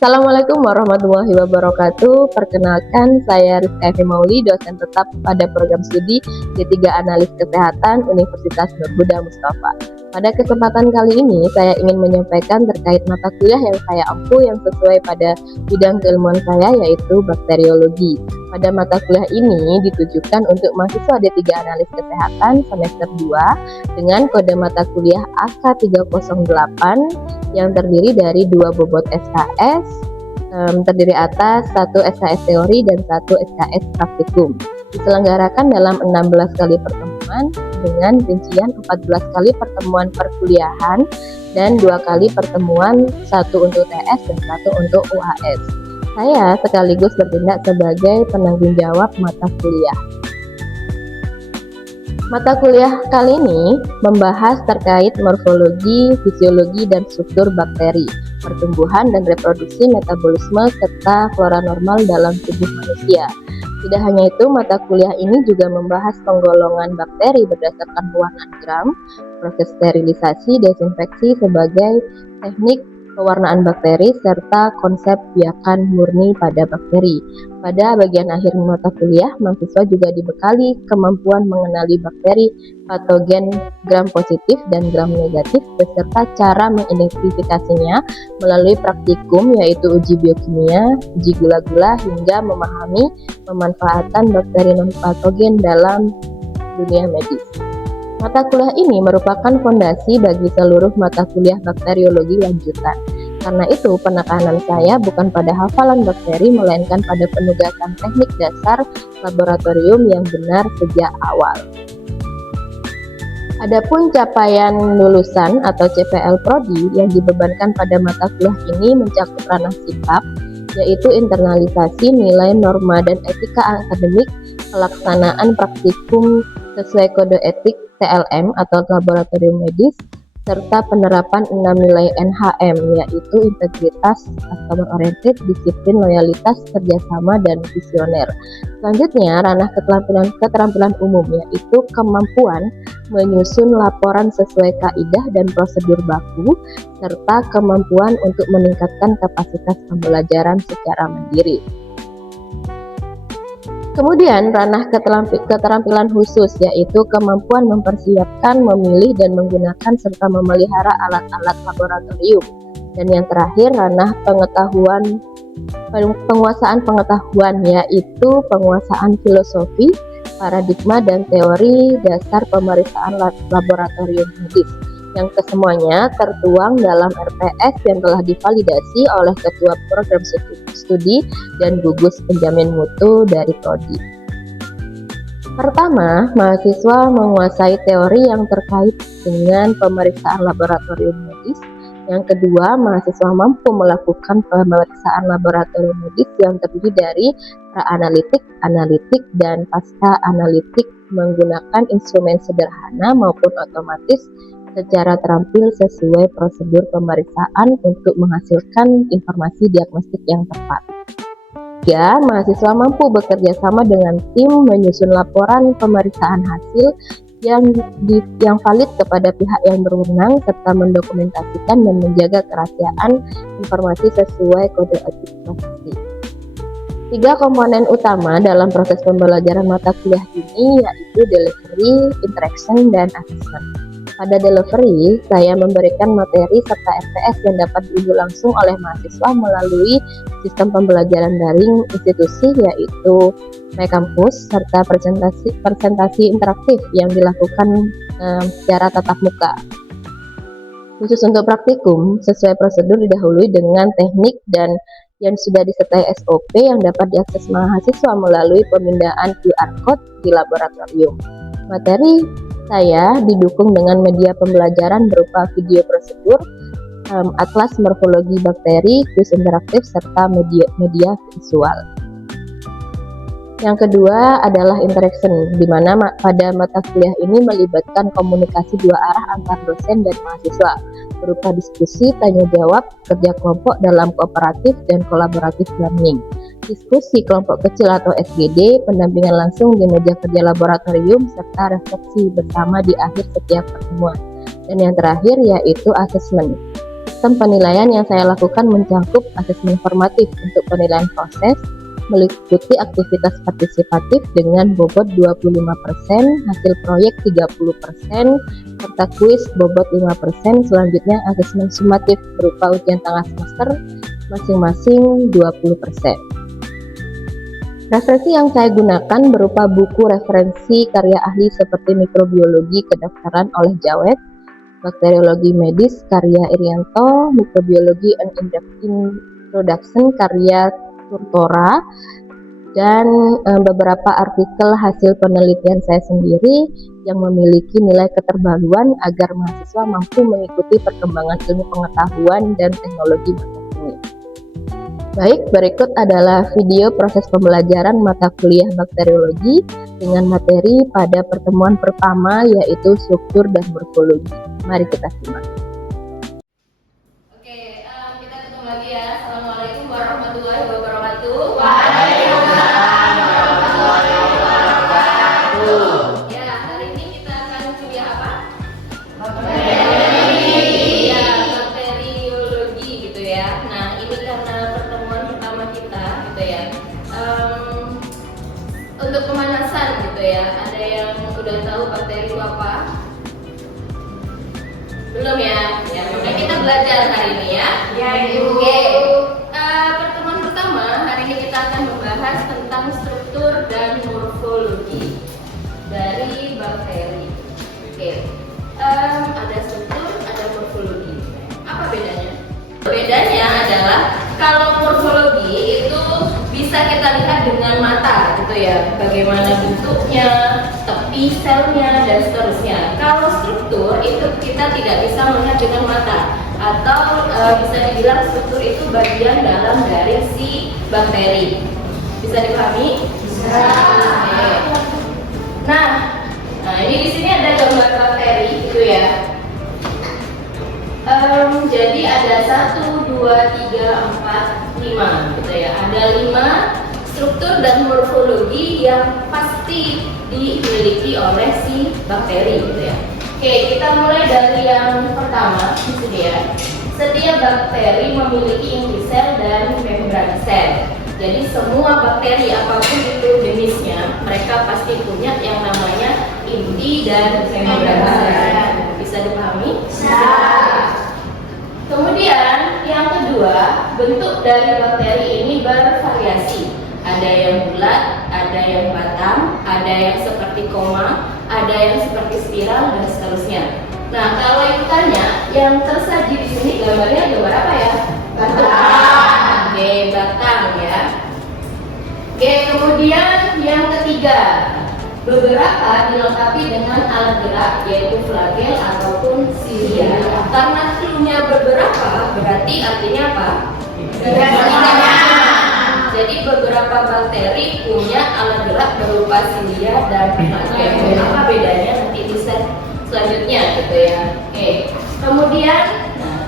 Assalamualaikum warahmatullahi wabarakatuh. Perkenalkan, saya Rizka Evi Mauli, dosen tetap pada program studi D3 Analis Kesehatan Universitas Nur Huda Mustafa. Pada kesempatan kali ini, saya ingin menyampaikan terkait mata kuliah yang saya ampu yang sesuai pada bidang keilmuan saya, yaitu bakteriologi. Pada mata kuliah ini ditujukan untuk mahasiswa D3 Analis Kesehatan semester 2 dengan kode mata kuliah AK308 yang terdiri dari 2 bobot SKS, terdiri atas 1 SKS teori dan 1 SKS praktikum. Diselenggarakan dalam 16 kali pertemuan dengan rincian 14 kali pertemuan perkuliahan dan 2 kali pertemuan, 1 untuk TS dan 1 untuk UAS. Saya sekaligus bertindak sebagai penanggung jawab mata kuliah. Mata kuliah kali ini membahas terkait morfologi, fisiologi, dan struktur bakteri, pertumbuhan dan reproduksi, metabolisme, serta flora normal dalam tubuh manusia. Tidak hanya itu, mata kuliah ini juga membahas penggolongan bakteri berdasarkan pewarnaan gram, proses sterilisasi, desinfeksi sebagai teknik pewarnaan bakteri, serta konsep biakan murni pada bakteri. Pada bagian akhir mata kuliah, mahasiswa juga dibekali kemampuan mengenali bakteri patogen gram positif dan gram negatif beserta cara mengidentifikasinya melalui praktikum, yaitu uji biokimia, uji gula-gula, hingga memahami pemanfaatan bakteri non-patogen dalam dunia medis. Mata kuliah ini merupakan fondasi bagi seluruh mata kuliah bakteriologi lanjutan. Karena itu, penekanan saya bukan pada hafalan bakteri, melainkan pada penugasan teknik dasar laboratorium yang benar sejak awal. Adapun capaian lulusan atau CPL Prodi yang dibebankan pada mata kuliah ini mencakup ranah sikap, yaitu internalisasi nilai norma dan etika akademik, pelaksanaan praktikum sesuai kode etik TLM atau laboratorium medis, serta penerapan 6 nilai NHM, yaitu integritas, customer oriented, disiplin, loyalitas, kerjasama, dan visioner. Selanjutnya, ranah keterampilan umum, yaitu kemampuan menyusun laporan sesuai kaidah dan prosedur baku, serta kemampuan untuk meningkatkan kapasitas pembelajaran secara mandiri. Kemudian ranah keterampilan khusus, yaitu kemampuan mempersiapkan, memilih, dan menggunakan serta memelihara alat-alat laboratorium. Dan yang terakhir, ranah penguasaan pengetahuan, yaitu penguasaan filosofi, paradigma, dan teori dasar pemeriksaan laboratorium medis, yang kesemuanya tertuang dalam RPS yang telah divalidasi oleh Ketua Program Studi dan gugus penjamin mutu dari Prodi. Pertama, mahasiswa menguasai teori yang terkait dengan pemeriksaan laboratorium medis. Yang kedua, mahasiswa mampu melakukan pemeriksaan laboratorium medis yang terdiri dari pra-analitik, analitik, dan pasca-analitik menggunakan instrumen sederhana maupun otomatis secara terampil sesuai prosedur pemeriksaan untuk menghasilkan informasi diagnostik yang tepat. 3. Mahasiswa mampu bekerja sama dengan tim menyusun laporan pemeriksaan hasil yang valid kepada pihak yang berwenang serta mendokumentasikan dan menjaga kerahasiaan informasi sesuai kode etik profesi. 3 komponen utama dalam proses pembelajaran mata kuliah ini yaitu delivery, interaction, dan assessment. Pada delivery, saya memberikan materi serta RPS yang dapat diunduh langsung oleh mahasiswa melalui sistem pembelajaran daring institusi, yaitu MyCampus, serta presentasi interaktif yang dilakukan secara tatap muka. Khusus untuk praktikum, sesuai prosedur didahului dengan teknik dan yang sudah disertai SOP yang dapat diakses mahasiswa melalui pemindaan QR Code di laboratorium. Materi saya didukung dengan media pembelajaran berupa video prosedur, atlas morfologi bakteri, kuis interaktif, serta media visual. Yang kedua adalah interaction, di mana pada mata kuliah ini melibatkan komunikasi dua arah antar dosen dan mahasiswa, berupa diskusi, tanya jawab, kerja kelompok dalam kooperatif dan kolaboratif learning, diskusi kelompok kecil atau SGD, pendampingan langsung di meja kerja laboratorium, serta refleksi bersama di akhir setiap pertemuan. Dan yang terakhir yaitu assessment. Sistem penilaian yang saya lakukan mencakup asesmen formatif untuk penilaian proses, meliputi aktivitas partisipatif dengan bobot 25%, hasil proyek 30%, serta kuis bobot 5%. Selanjutnya asesmen sumatif berupa ujian tengah semester masing-masing 20%. Referensi yang saya gunakan berupa buku referensi karya ahli seperti mikrobiologi kedokteran oleh Jawed, bakteriologi medis karya Irianto, mikrobiologi and introduction karya Turtora, dan beberapa artikel hasil penelitian saya sendiri yang memiliki nilai keterbaruan agar mahasiswa mampu mengikuti perkembangan ilmu pengetahuan dan teknologi masa kini. Baik, berikut adalah video proses pembelajaran mata kuliah bakteriologi dengan materi pada pertemuan pertama, yaitu struktur dan morfologi. Mari kita simak. Oke, kita ketemu lagi ya. Assalamualaikum warahmatullahi wabarakatuh. Waalaikumsalam warahmatullahi wabarakatuh. Ya, hari ini kita akan kuliah apa? Ya, bakteriologi gitu ya. Nah, ini karena pertemuan pertama kita gitu ya. Untuk pemanasan gitu ya. Ada yang udah tahu bakteri itu apa? Belum ya? Ya, makanya kita belajar hari ini ya. Ya, Ibu. Oke. Pertemuan pertama hari ini kita akan membahas tentang struktur dan morfologi dari bakteri. Oke. Ada struktur, ada morfologi. Apa bedanya? Bedanya adalah kalau morfologi itu bisa kita lihat dengan mata gitu ya, bagaimana bentuknya, tepi selnya dan seterusnya. Kalau struktur itu kita tidak bisa melihat dengan mata, atau bisa dibilang struktur itu bagian dalam dari si bakteri. Bisa dipahami? Bisa. Nah, ini di sini ada gambar bakteri gitu ya. Jadi ada 1, 2, 3, 4, 5 gitu ya. Ada 5 struktur dan morfologi yang pasti dimiliki oleh si bakteri gitu ya. Oke, kita mulai dari yang pertama di sini ya. Setiap bakteri memiliki inti sel dan membran sel. Jadi semua bakteri apapun itu jenisnya, mereka pasti punya yang namanya inti dan membran sel. Bisa dipahami? Bisa. Kemudian yang kedua, bentuk dari bakteri ini bervariasi. Ada yang bulat, ada yang batam, ada yang seperti koma, ada yang seperti spiral dan seterusnya. Nah, kalau ibu tanya, yang tersaji di sini gambarnya gambar apa ya? Batang. Oke, batang ya. Oke, kemudian yang ketiga, beberapa dilengkapi dengan alat gerak yaitu flagel ataupun silia. Karena clue-nya beberapa berarti artinya apa? Jadi beberapa bakteri punya alat gerak berupa silia dan flagel. Apa bedanya nanti di slide selanjutnya gitu ya. Oke. Kemudian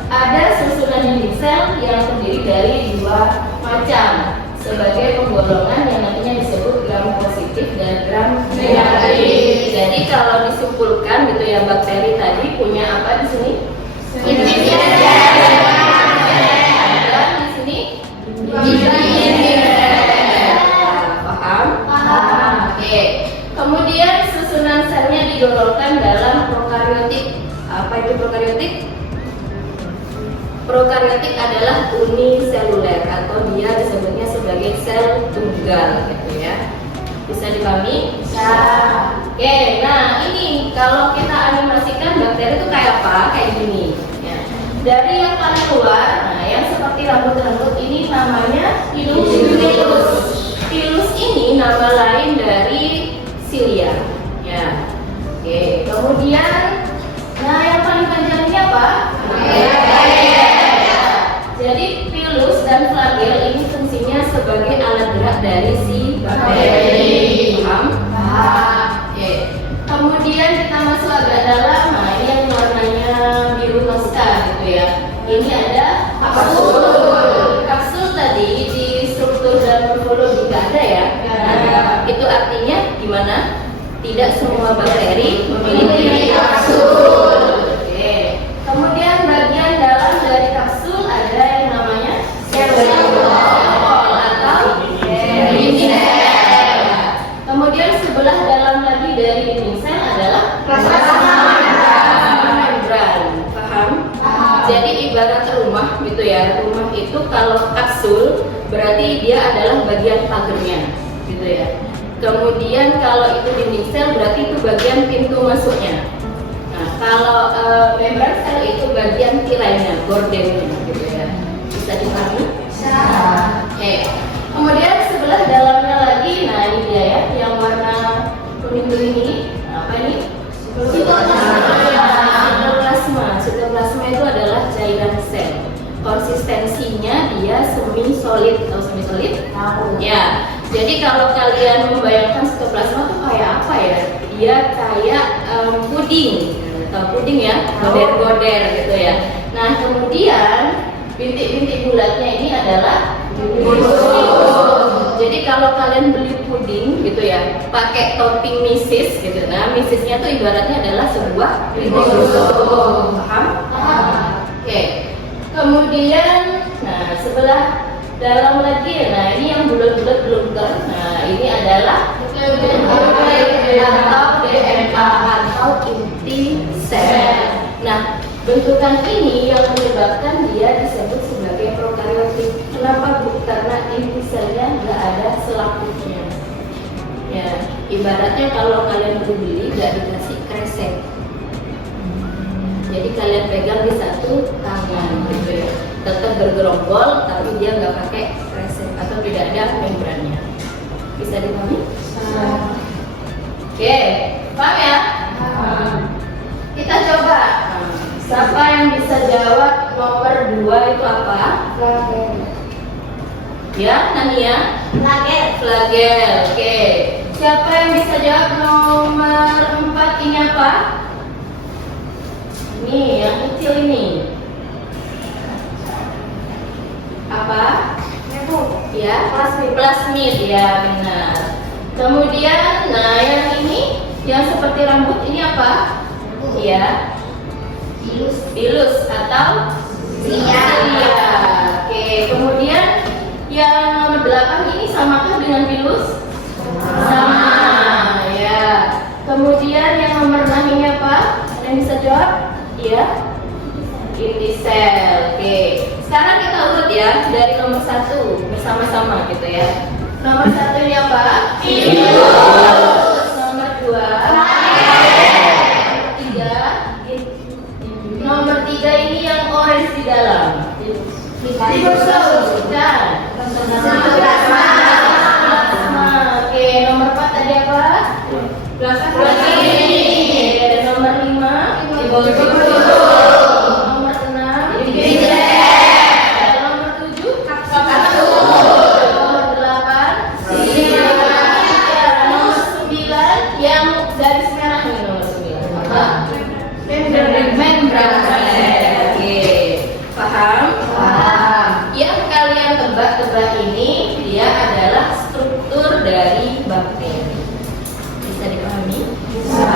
ada susunan unit sel yang terdiri dari 2 macam sebagai penggolongan yang nantinya disebut gram positif dan gram negatif. Jadi kalau disimpulkan gitu ya, bakteri tadi punya apa di sini? Inti sel. Dan di sini paham? Paham. Oke. Kemudian susunan selnya digolongkan dalam prokariotik. Apa itu prokariotik? Prokariotik adalah uniseluler atau dia disebutnya sebagai sel tunggal gitu ya. Bisa dipahami? Bisa. Oke, nah ini kalau kita animasikan bakteri itu kayak apa? Kayak gini ya. Dari yang paling luar, nah yang seperti rambut-rambut ini namanya pilus. Pilus ini nama lain dari silia ya. Oke, kemudian nah yang paling panjang ini apa? Jadi pilus dan flagel ini fungsinya sebagai alat gerak dari si bakteri. Paham? Paham. Oke. Kemudian kita masuk agak dalam. Nah, ini yang warnanya biru toska gitu ya. Ini ada kapsul. Kapsul tadi di struktur dan morfologi nggak ada ya. Nah, itu artinya gimana? Tidak semua bakteri memiliki kapsul. Oke. Kemudian bagian dalam dari kapsul kalau kapsul berarti dia adalah bagian pagernya, gitu ya. Kemudian kalau itu dinding sel berarti itu bagian pintu masuknya. Nah, kalau membran sel itu bagian tirainya, gordennya, gitu ya. Bisa dipahami? Bisa. Oke. Kemudian sebelah dalamnya lagi, nah ini dia ya, yang warna kuning ini, apa ini? Sitoplasma. Sitoplasma itu adalah cairan sel. Konsistensinya dia semi solid atau semi solid? Ya. Jadi kalau kalian membayangkan sitoplasma itu kayak apa ya? Dia kayak puding, atau puding ya, goder-goder gitu ya. Nah kemudian bintik-bintik bulatnya ini adalah jadi kalau kalian beli puding gitu ya, pakai topping misis gitu. Nah, misisnya tuh ibaratnya adalah sebuah bintik. Paham? Oke. Kemudian, nah sebelah dalam lagi, nah ini yang bulat-bulat belum ter. Nah, ini adalah atau DNA atau inti sel. Nah, bentukan ini yang menyebabkan dia disebut sebagai prokaryotik. Kenapa Bu? Karena inti selnya nggak ada selaputnya. Ya, ibaratnya kalau kalian beli nggak dikasih kresek. Jadi kalian pegang di satu tangan, gitu ya. Tetap bergerombol, tapi dia nggak pakai kresek atau tidak ada membrannya. Bisa dipahami? Oke, paham ya? Kita coba. Siapa yang bisa jawab nomor 2 itu apa? Ya, Nania? Flagel. Oke. Siapa yang bisa jawab nomor 4 ini apa? Ini yang kecil ini. Apa? Ya, plasmid. Ya, benar. Kemudian, nah yang ini yang seperti rambut ini apa? Ya. Bilus atau silia. Oke, kemudian yang nomor 8 ini samakah dengan bilus? Sama. Ya. Kemudian yang nomor 6 ini apa? Ada yang bisa jawab? Iya. Inti sel. Oke. Sekarang kita urut ya dari nomor 1 bersama-sama gitu ya. Nomor 1 ini apa? Bilus. Nomor 2 Nomor 3 ini yang orange di dalam. Bukan. Plasma. Oke, nomor 4 tadi apa? Plasma. Nomor 5 nomor 6 nomor 7 nomor 8 nomor 9 yang garis merah ini nomor 9. Membran sel. Oke, paham? Yang kalian tebak-tebak ini dia adalah struktur dari bakteri. Bisa dipahami? Bisa.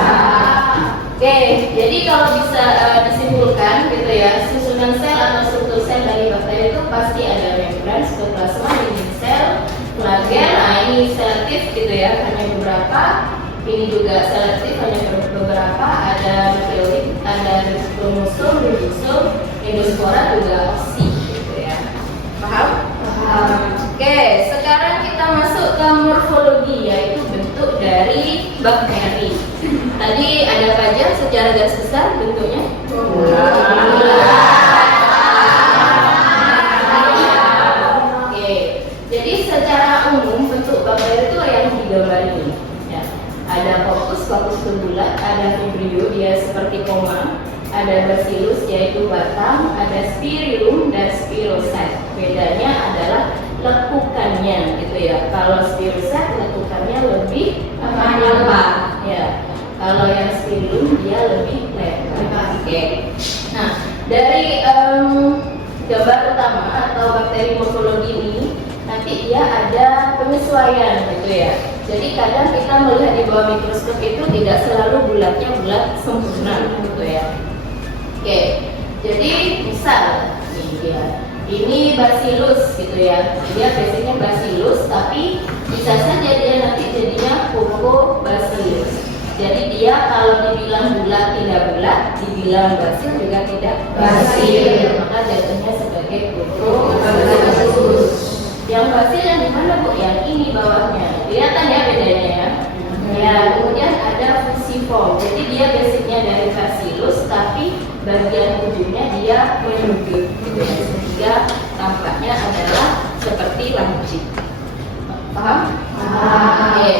Oke, jadi kalau bisa disimpulkan gitu ya, susunan sel atau struktur sel dari bakteri itu pasti ada membran, sitoplasma, dinding sel, flagel. Nah ini selektif gitu ya, hanya beberapa. Ini juga selektif hanya beberapa, ada nukleoid, ada kromosom, ribosom, endospora juga oksi gitu ya. Paham? Paham. Oke, sekarang kita masuk ke morfologi, yaitu bentuk dari bakteri. Tadi ada apa aja secara garis besar bentuknya? Oke, jadi secara umum bentuk bakteri itu yang digambar ini. Ada fokus berbulat, ada vibrio dia seperti koma, ada bacillus yaitu batang, ada spirillum dan spiroset. Bedanya adalah lekukannya gitu ya. Kalau spiroset lekukannya lebih lebar ya. Kalau yang spirillum dia lebih lebar. Oke. Nah, dari gambar utama atau bakteri morfologi ini nanti dia ada penyesuaian gitu ya. Jadi kadang kita melihat di bawah mikroskop itu tidak selalu bulatnya bulat sempurna gitu ya. Oke, jadi misal ini bacillus gitu ya. Dia biasanya bacillus, tapi bisa saja dia nanti jadinya Fucobacillus. Jadi dia kalau dibilang bulat tidak bulat, dibilang bacil juga tidak bacil, maka jatuhnya sebagai sebagai Lactobacillus. Yang basil yang di mana Bu? Yang ini bawahnya. Kelihatan ya bedanya ya. Ya, kemudian ada fusiform. Jadi dia basicnya dari Bacillus, tapi bagian ujungnya dia menyempit. Gitu ya. Sehingga tampaknya adalah seperti lancip. Paham? Oke.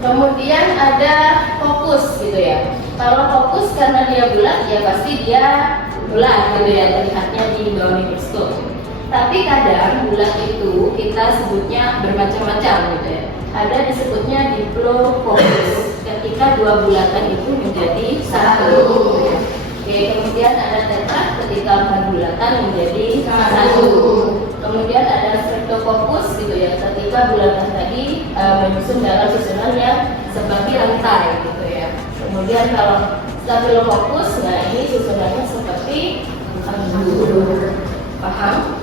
Kemudian ada fokus gitu ya. Kalau fokus karena dia bulat, ya pasti dia bulat gitu ya, terlihatnya di bawah mikroskop. Tapi kadang bulat itu kita sebutnya bermacam-macam gitu ya. Ada disebutnya diplofokus ketika dua bulatan itu menjadi satu. Oke, kemudian ada tetra ketika empat bulatan menjadi satu. Kemudian ada streptococcus gitu ya, ketika bulatan tadi menyusun dalam susunan yang seperti rantai gitu ya. Kemudian kalau staphylococcus, nah ini susunannya seperti anggur. Paham?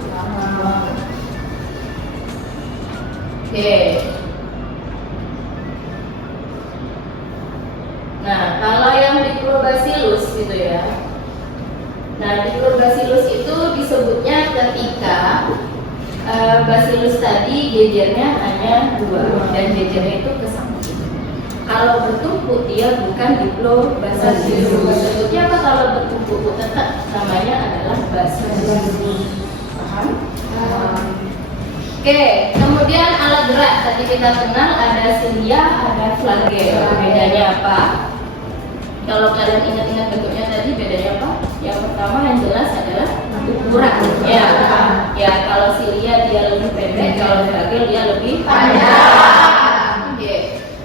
Oke. Nah, kalau yang Diclobacillus gitu ya. Nah, Diclobacillus itu disebutnya ketika Bacillus tadi jejernya hanya dua dan jejernya itu ke samping. Kalau bertumpuk dia bukan Diclobacillus. Sebutnya apa kalau bertumpuk? Tetap namanya adalah Bacillus. Paham? Oke, kemudian alat gerak tadi kita kenal ada silia, ada flagel. Bedanya apa? Kalau kalian ingat-ingat bentuknya tadi bedanya apa? Yang pertama yang jelas adalah ukuran. Ya, kalau silia dia lebih pendek, kalau flagel dia lebih panjang. Oke.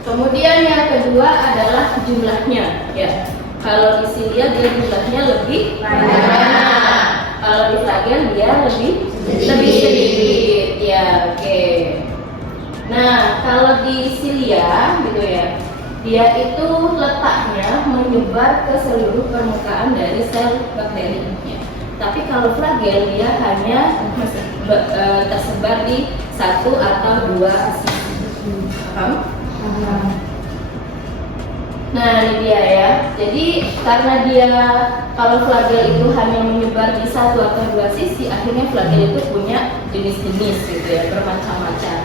Kemudian yang kedua adalah jumlahnya. Ya, kalau di silia dia jumlahnya lebih banyak. Kalau di flagel dia lebih sedikit. Ya, oke. Nah, kalau di silia gitu ya, dia itu letaknya menyebar ke seluruh permukaan dari sel bakteri. Tapi kalau flagel dia hanya tersebar di satu atau dua sisi. Paham? Nah, ini dia ya. Jadi karena dia kalau flagel itu hanya menyebar di satu atau dua sisi, akhirnya flagel itu punya jenis-jenis gitu ya, bermacam-macam.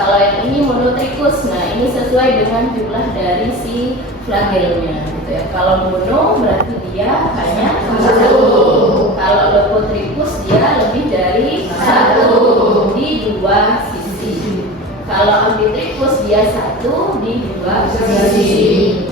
Kalau yang ini monotrichus, nah ini sesuai dengan jumlah dari si flagelnya gitu ya. Kalau mono berarti dia hanya satu. Kalau lopotrichus dia lebih dari satu di dua sisi. Kalau ambitrichus dia satu di dua sisi.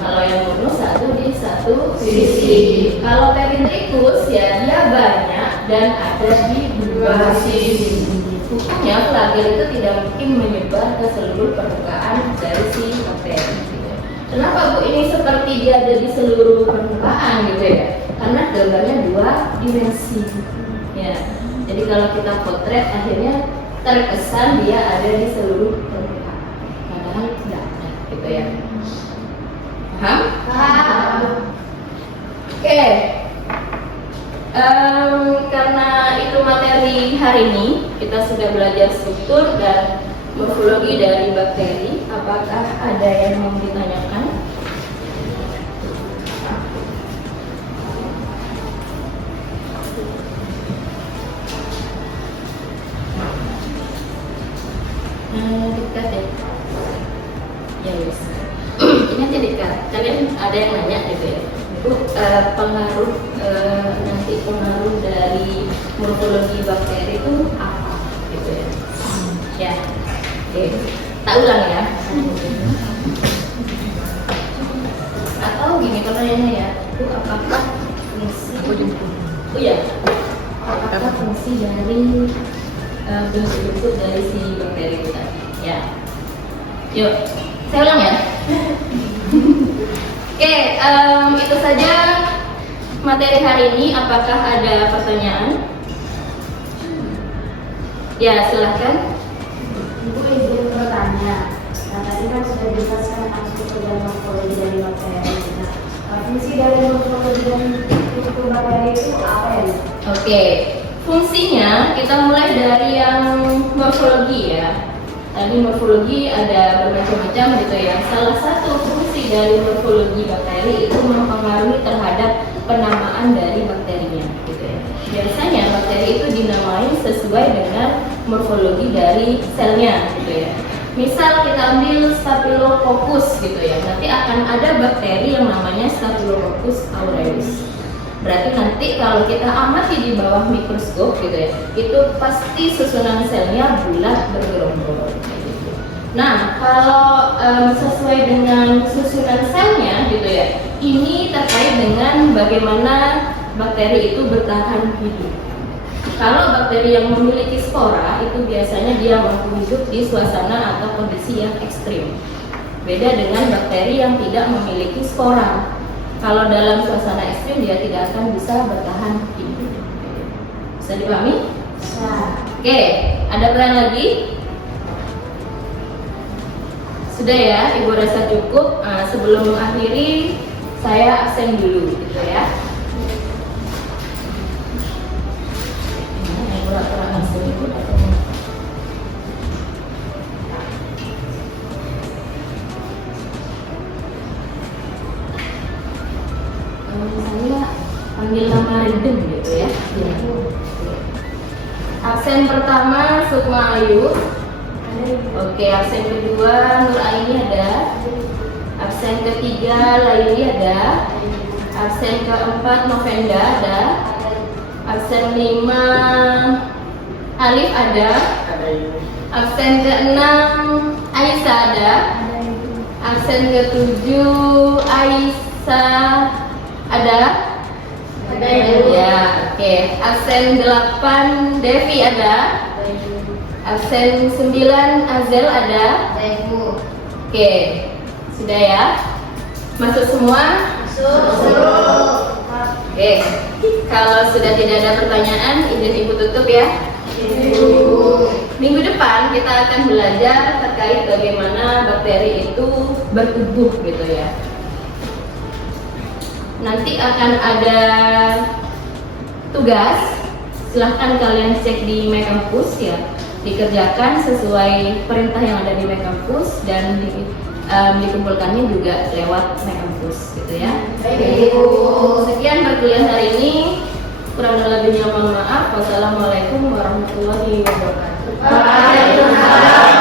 Kalau yang mono satu di satu sisi. Kalau perintrichus ya dia banyak dan ada di dua sisi. Hukumnya flagel itu tidak mungkin menyebar ke seluruh permukaan dari si bakteri. Kenapa Bu ini seperti dia ada di seluruh permukaan gitu ya? Karena gambarnya dua dimensi. Ya, jadi kalau kita potret akhirnya terkesan dia ada di seluruh permukaan. Padahal tidak ada, gitu ya. Paham? Paham. Oke. Karena itu materi hari ini, kita sudah belajar struktur dan morfologi dari bakteri. Apakah ada yang mau ditanyakan? Dekat ya? Ya wis. Ini aja dekat. Kalian ada yang nanya gitu ya? Bu, pengaruh nanti pengaruh dari morfologi bakteri itu apa gitu ya? Ya, oke. Tak ulang ya. Atau gini pertanyaannya ya, Bu, apakah fungsi? Oh ya, apakah fungsi dari bentuk-bentuk dari si bakteri itu tadi? Ya. Yuk, saya ulang ya. Oke, itu saja materi hari ini. Apakah ada pertanyaan? Ya, silahkan. Ibu izin bertanya. Nah, tadi kan sudah dijelaskan struktur dan morfologi dari bakteri. Nah, fungsi dari morfologi dan struktur bakteri itu apa ya? Oke, fungsinya kita mulai dari yang morfologi ya. Tadi morfologi ada bermacam-macam gitu ya. Salah satu fungsi dari morfologi bakteri itu mempengaruhi terhadap penamaan dari bakterinya gitu ya. biasanya bakteri itu dinamai sesuai dengan morfologi dari selnya gitu ya. Misal kita ambil Staphylococcus gitu ya, nanti akan ada bakteri yang namanya Staphylococcus aureus. Berarti nanti kalau kita amati di bawah mikroskop gitu ya, itu pasti susunan selnya bulat bergerombol. Gitu. Nah, kalau sesuai dengan susunan selnya gitu ya, ini terkait dengan bagaimana bakteri itu bertahan hidup. Kalau bakteri yang memiliki spora itu biasanya dia mampu hidup di suasana atau kondisi yang ekstrim. Beda dengan bakteri yang tidak memiliki spora. Kalau dalam suasana ekstrim dia tidak akan bisa bertahan hidup. Bisa dipahami? Bisa. Oke, ada pertanyaan lagi? Sudah ya, Ibu rasa cukup. Nah, sebelum mengakhiri, saya absen dulu, gitu ya. Pura-pura absen itu atau saya panggil nama random gitu ya. Absen pertama Sukma Ayu. Oke, absen kedua Nur Aini ada. Absen ketiga Laili ada. Absen keempat Novenda ada. Absen 5 Alif ada. Absen ke-6 Aisyah ada. Absen ke-7 Aisyah ada. Ya, oke. Absen 8 Devi ada. Absen 9 Azel ada. Oke, sudah ya? Masuk semua? Oke, kalau sudah tidak ada pertanyaan, izin Ibu tutup ya. Minggu depan kita akan belajar terkait bagaimana bakteri itu bertumbuh gitu ya. Nanti akan ada tugas, silahkan kalian cek di Mekampus ya, dikerjakan sesuai perintah yang ada di Mekampus dan dikumpulkannya juga lewat Mekampus gitu ya. Sekian perkuliahan hari ini, kurang lebihnya mohon maaf. Wassalamualaikum warahmatullahi wabarakatuh. Waalaikumsalam.